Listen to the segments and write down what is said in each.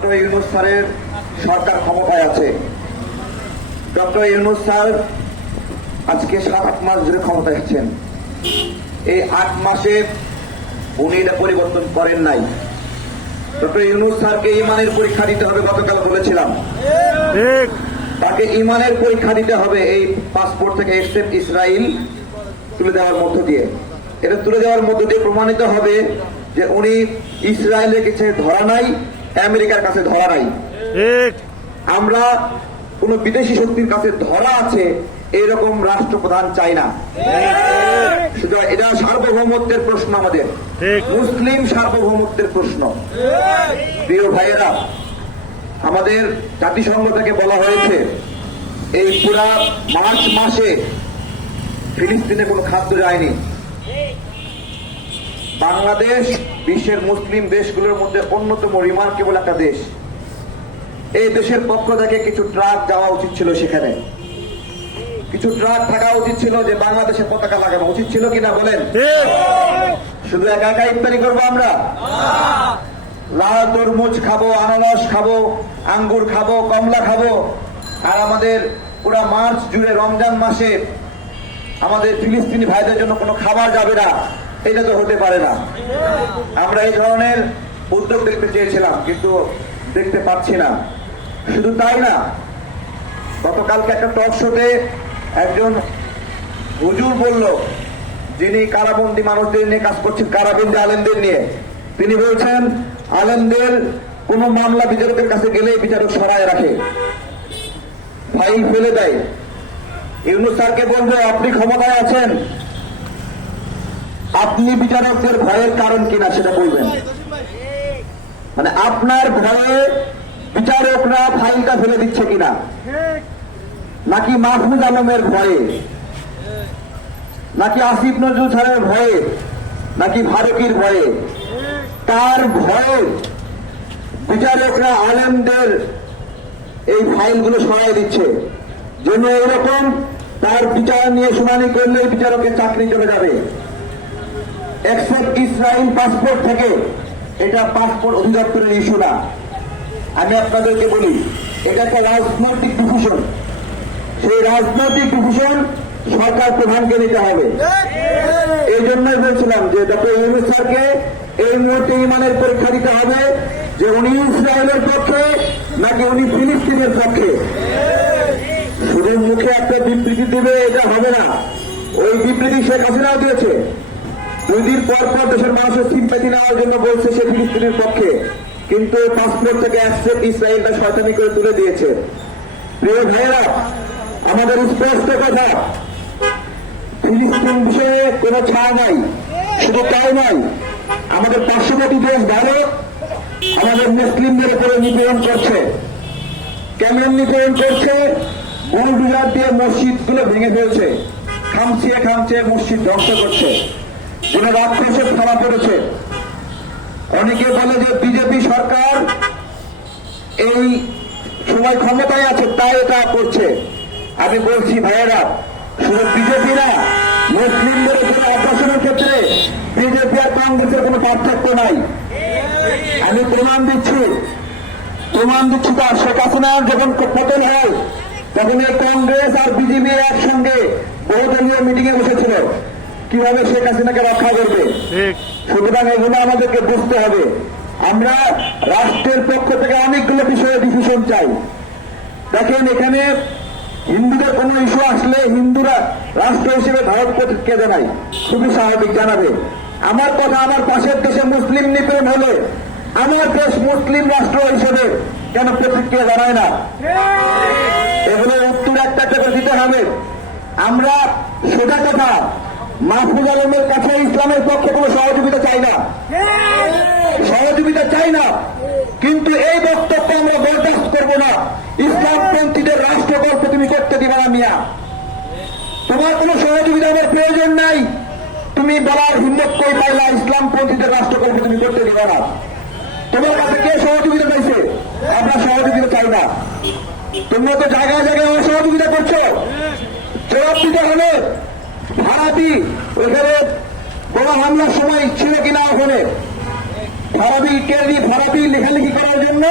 Doctor Yunus স্যারের সরকার ক্ষমতায় আছে। ডক্টর ইউনূস স্যার আজকে 7-8 মাস ধরে ক্ষমতায় আছেন। এই 8 মাসে উনি এটা পরিবর্তন করেন নাই। ডক্টর ইউনূস স্যারকে ইমানের পরীক্ষা দিতে হবে, গতকাল বলেছিলাম। তাকে ইমানের পরীক্ষা দিতে হবে এই পাসপোর্ট থেকে এক্সেপ্ট ইসরায়েল তুলে দেওয়ার মধ্য দিয়ে। এটা তুলে দেওয়ার মধ্য দিয়ে প্রমাণিত হবে যে উনি ইসরায়েলের কাছে ধরা নাই, আমেরিকার কাছে ধরা নাই। আমরা কোন বিদেশি শক্তির কাছে ধরা আছে এরকম রাষ্ট্রপ্রধান চাই না। শুধু এটা সার্বভৌমত্বের প্রশ্ন, আমাদের মুসলিম সার্বভৌমত্বের প্রশ্ন। প্রিয় ভাইয়েরা, আমাদের জাতিসংঘ থেকে বলা হয়েছে এই পুরা মার্চ মাসে ফিলিস্তিনে কোনো খাদ্য যায়নি। বাংলাদেশ বিশ্বের মুসলিম দেশগুলোর মধ্যে অন্যতম রিমার্কেবল একটা দেশ। এই দেশের পক্ষ থেকে কিছু ট্রাক যাওয়া উচিত ছিল, সেখানে কিছু ট্রাক থাকা উচিত ছিল, যে বাংলাদেশের পতাকা লাগানো উচিত ছিল কিনা বলেন? শুধু একা একা ইফতারি করবো আমরা? লাল তরমুজ খাবো, আনারস খাবো, আঙ্গুর খাবো, কমলা খাবো, আর আমাদের পুরা মার্চ জুড়ে রমজান মাসে আমাদের ফিলিস্তিনি ভাইদের জন্য কোনো খাবার যাবে না? এটা তো হতে পারে না। আমরা এই ধরনের উদ্যোগ দেখতে চেয়েছিলাম, কিন্তু দেখতে পাচ্ছি না। শুধু তাই না, গতকালকে একটা টক শোতে একজন হুজুর বলল, যিনি কারাবন্দী মানুষদের নিয়ে কাজ করছেন, কারাবন্দী আলেমদের নিয়ে, তিনি বলছেন আলেমদের কোন মামলা বিচারকের কাছে গেলে বিচারক সরায় রাখে, ফাইল ফেলে দেয়। ইউনূস স্যারকে বলবো, আপনি ক্ষমতায় আছেন, আপনি বিচারকদের ভয়ের কারণ কিনা সেটা বলবেন। মানে আপনার ভয়ে বিচারকরা ফাইলটা ফেলে দিচ্ছে কিনা, নাকি মাহফুজ আলমের ভয়ে, নাকি আসিফ নজরুল স্যারের ভয়ে, নাকি ফারুকির ভয়ে? তার ভয়ে বিচারকরা আলেমদের এই ফাইলগুলো সরাই দিচ্ছে, জন্য এরকম তার বিচার নিয়ে শুনানি করলে বিচারকের চাকরি চলে যাবে। এক্সেপ্ট ইসরায়েল পাসপোর্ট থেকে, এটা পাসপোর্ট অধিদপ্তরের ইস্যু না। আমি আপনাদেরকে বলি, এটা একটা রাজনৈতিক ডিসিশন। সেই রাজনৈতিক ডিসিশন সরকার প্রধানকে নিতে হবে। এই জন্যই বলছিলাম যে ডক্টর ইউনূস স্যারকে এই মুহূর্তে ইমানের পরীক্ষা দিতে হবে যে উনি ইসরায়েলের পক্ষে নাকি উনি ফিলিস্তিনের পক্ষে। শুধু মুখে একটা বিবৃতি দেবে এটা হবে না। ওই বিবৃতি শেখ হাসিনাও দিয়েছে। 2 দিন পর পর দেশের মানুষের সিম্প্যাথি নেওয়ার জন্য বলছে সে ফিলিস্তিনের পক্ষে, কিন্তু পাসপোর্ট থেকে অ্যাকসেপ্ট ইসরায়েলটা শয়তানি করে তুলে দিয়েছে। প্রিয় ভাইয়েরা, আমাদের স্পষ্ট কথা, ফিলিস্তিন বিষয়ে কোনো ছাড় নাই। শুধু তাই নয়, আমাদের পার্শ্ববর্তী দেশ ভারত আমাদের মুসলিমদের উপরে নিপীড়ন করছে। কেমন নিপীড়ন করছে? বুলডোজার দিয়ে মসজিদগুলো ভেঙে ফেলছে, খামচিয়ে খামচিয়ে মসজিদ ধ্বংস করছে, কোন রাক্ষসের ধরা পড়েছে। অনেকে বলে যে বিজেপি সরকার এই সময় ক্ষমতায় আছে তাই এটা করছে। আমি বলছি ভাইয়েরা, শুধু বিজেপি না, মুসলিমদের উপরে অত্যাচারের ক্ষেত্রে বিজেপি আর কংগ্রেসের কোনো পার্থক্য নাই। আমি প্রমাণ দিচ্ছি তো। শেখ হাসিনার যখন পতন হয় তখন এই কংগ্রেস আর বিজেপি একসঙ্গে বহুদলীয় মিটিং এ বসেছিল কিভাবে শেখ হাসিনাকে রক্ষা করবে। সুতরাং এগুলো আমাদেরকে বুঝতে হবে। আমরা রাষ্ট্রের পক্ষ থেকে অনেকগুলো বিষয়ে ডিসিশন চাই। দেখেন, এখানে হিন্দুদের কোন ইস্যু আসলে হিন্দুরা রাষ্ট্র হিসেবে ভারত প্রতিক্রিয়া জানায়, খুবই স্বাভাবিক, জানাবে। আমার কথা, আমার পাশের দেশে মুসলিম নিপীড়ন হলে আমার দেশ মুসলিম রাষ্ট্র হিসেবে কেন প্রতিক্রিয়া জানায় না? এগুলো উত্তর একটা একটা করে দিতে হবে। আমরা সোজা কথা, মাহফুজ আলমের কাছে ইসলামের পক্ষে কোনো সহযোগিতা চাই না, কিন্তু এই বক্তব্য আমরা বরদাস্ত করবো না। ইসলামপন্থীদের রাষ্ট্রকল্প তুমি করতে দিবা না মিয়া। তোমার কোনো সহযোগিতা আমার প্রয়োজন নাই। তুমি বলার হিম্মত কই পাইলা ইসলামপন্থীদের রাষ্ট্রকল্প তুমি করতে দিবা না? তোমার কাছে কে সহযোগিতা পাইছে? আমরা সহযোগিতা চাই না। তোমরা তো জায়গায় জায়গায় অসহযোগিতা করছো, জবাব দিতে হবে। ভাড়াবি ওখানে বড় হামলার সময় ছিল কিনা? ওখানে ভাড়াবি লেখালেখি করার জন্য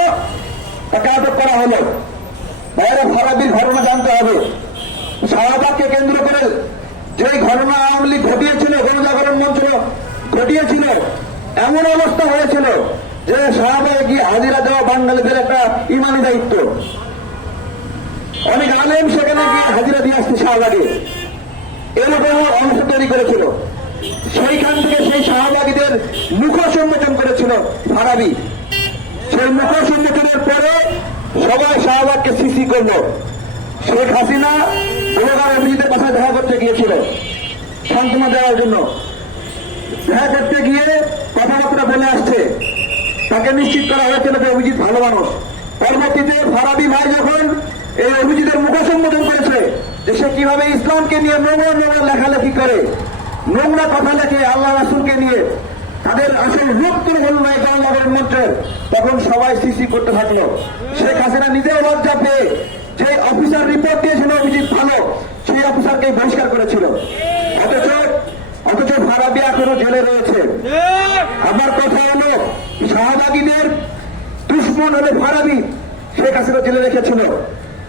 তাকে আটক করা হলো। বাইরে ফারাবির ঘটনা জানতে হবে। শাহবাগকে কেন্দ্র করে যে ঘটনা আওয়ামী লীগ ঘটিয়েছিল, গণজাগরণ মঞ্চ ঘটিয়েছিল, এমন অবস্থা হয়েছিল যে শাহবাগে গিয়ে হাজিরা দেওয়া বাঙালিদের একটা ইমানি দায়িত্ব। অনেক আলেম সেখানে গিয়ে হাজিরা দিয়ে আসছে শাহবাগে, এরকম অংশ তৈরি করেছিল। সেইখান থেকে সেই শাহবাগীদের মুখোশ উন্মোচন করেছিল ফারাবি। সেই মুখোশ উন্মোচনের পরে সবাই শাহবাগকে সিসি করল। শেখ হাসিনা গুণগার অভিজিতের বাসায় দেখা করতে গিয়েছিল সান্ত্বনা দেওয়ার জন্য। দেখা করতে গিয়ে কথাবার্তা বলে আসছে, তাকে নিশ্চিত করা হয়েছিল যে অভিজিৎ ভালো মানুষ। পরবর্তীতে ফারাবি ভাই যখন এই অভিজিতের মুখোশ উন্মোচন করেছে যে সে কিভাবে ইসলামকে নিয়ে নোংরা নোংরা লেখালেখি করে, নোংরা কথা লেখে আল্লাহ রাসূলকে নিয়ে, তাদের আসল রূপ তুলে হল না গণজাগরণ মঞ্চের, তখন সবাই সিসি করতে থাকলো। শেখ হাসিনা নিজেও লজ্জা পেয়ে যে অফিসার রিপোর্ট দিয়েছিল অভিজিৎ ভালো, সেই অফিসারকে বহিষ্কার করেছিল। অথচ ফারাবি এখনো জেলে রয়েছে। আমার কথা হলো শাহবাগীদের দুশ্মন হলে ফারাবি শেখ হাসিনা জেলে রেখেছিল,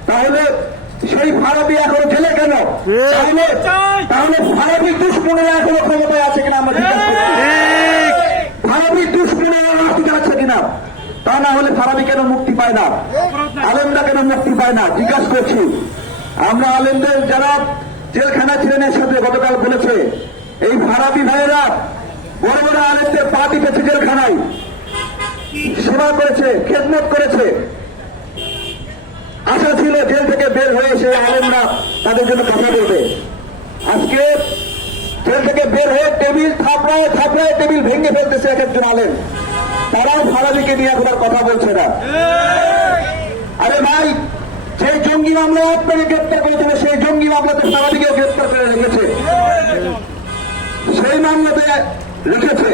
তাহলে সেই ফারাবি এখনো জেলে কেন? তাহলে ফারাবি দুশ্মনেরা এখনো ক্ষমতায় আছে কিনা আমরা জিজ্ঞাসা করছি। ফারাবি দুশ্মনেরা রাস্তা চালাচ্ছে কিনা? তা না হলে ফারাবি কেন মুক্তি পায় না? আলেমরা কেন মুক্তি পায় না? জিজ্ঞাসা করছি। আমরা আলেমদের যারা জেলখানা ছিলেন এর সাথে গতকাল বলেছে, এই ফারাবি ভাইয়েরা বড় বড় আলেমদের পা টিপেছে, জেলখানায় সেবা করেছে, খেদমত করেছে। আশা ছিল জেল থেকে বের হয়ে সে আলেমরা তাদের জন্য কথা বলবে। আজকে জেল থেকে বের হয়ে টেবিল থাপড়ায় থাপড়ায় টেবিল ভেঙে ফেলতেছে এক একজন আলেম। তারাও ফারাবিকে নিয়ে এখন আর কথা বলছে না। আরে ভাই, যে জঙ্গি মামলা আপনাকে গ্রেপ্তার করেছিল সেই জঙ্গি মামলাতে ফারাবিকেও গ্রেপ্তার করে রেখেছে, সেই মামলাতে রেখেছে।